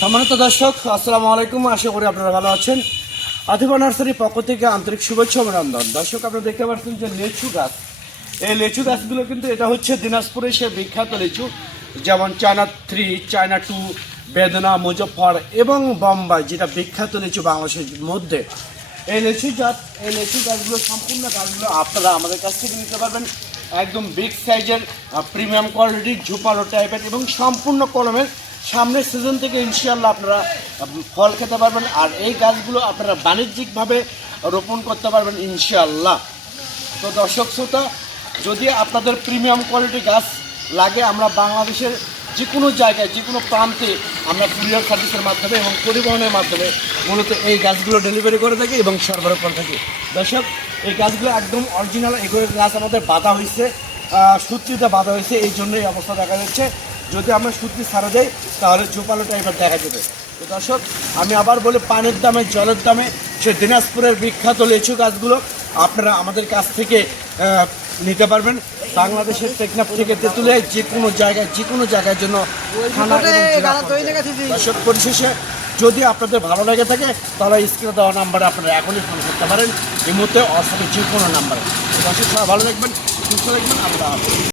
সম্মানিত দর্শক, আসসালামু আলাইকুম। আশা করি আপনারা ভালো আছেন। আধিবা নার্সারির পক্ষ থেকে আন্তরিক শুভেচ্ছা অভিনন্দন। দর্শক, আপনারা দেখতে পাচ্ছেন যে লেচু গাছ। এই লেচু গাছগুলো কিন্তু এটা হচ্ছে দিনাজপুরের সে বিখ্যাত লিচু, যেমন চায়না থ্রি, চায়না টু, বেদনা, মুজফ্ফর এবং বোম্বাই, যেটা বিখ্যাত লিচু বাংলাদেশের মধ্যে। এই লেচু জাত, এই লেচু গাছগুলো, সম্পূর্ণ গাছগুলো আপনারা আমাদের কাছ থেকে নিতে পারবেন। একদম বিগ সাইজের প্রিমিয়াম কোয়ালিটির ঝুপালো টাইপের এবং সম্পূর্ণ কলমের সামনের সিজন থেকে ইনশাল্লাহ আপনারা ফল খেতে পারবেন আর এই গাছগুলো আপনারা বাণিজ্যিকভাবে রোপণ করতে পারবেন ইনশাল্লাহ তো দর্শক শ্রোতা, যদি আপনাদের প্রিমিয়াম কোয়ালিটি গাছ লাগে, আমরা বাংলাদেশের যে কোনো জায়গায় যে কোনো প্রান্তে আমরা কুরিয়ার সার্ভিসের মাধ্যমে এবং পরিবহনের মাধ্যমে মূলত এই গাছগুলো ডেলিভারি করে থাকি এবং সরবরাহ করে থাকি। দর্শক, এই গাছগুলো একদম অরিজিনাল এগুলো গাছ আমাদের বাধা হয়েছে সূত্রিতে বাধা হয়েছে, এই জন্যই অবস্থা দেখা যাচ্ছে। যদি আমরা সূত্রি সারা দেই তাহলে ঝোপালো টাইপের দেখা যাবে। তো দর্শক আমি আবার বলি পানির দামে জলের দামে সে দিনাজপুরের বিখ্যাত লিচু গাছগুলো আপনারা আমাদের কাছ থেকে নিতে পারবেন। বাংলাদেশের টেকনাফ থেকে তেঁতুলিয়ায় যে কোনো জায়গায় যে কোনো জায়গার জন্য দর্শক পরিশেষে যদি আপনাদের ভালো লেগে থাকে তাহলে স্ক্রিনে দেওয়া নাম্বারে আপনারা এখনই ফোন করতে পারেন। এই মুহূর্তে অথবা যে কোনো নাম্বারে। দর্শক সবাই ভালো থাকবেন সুস্থ থাকবেন আমরা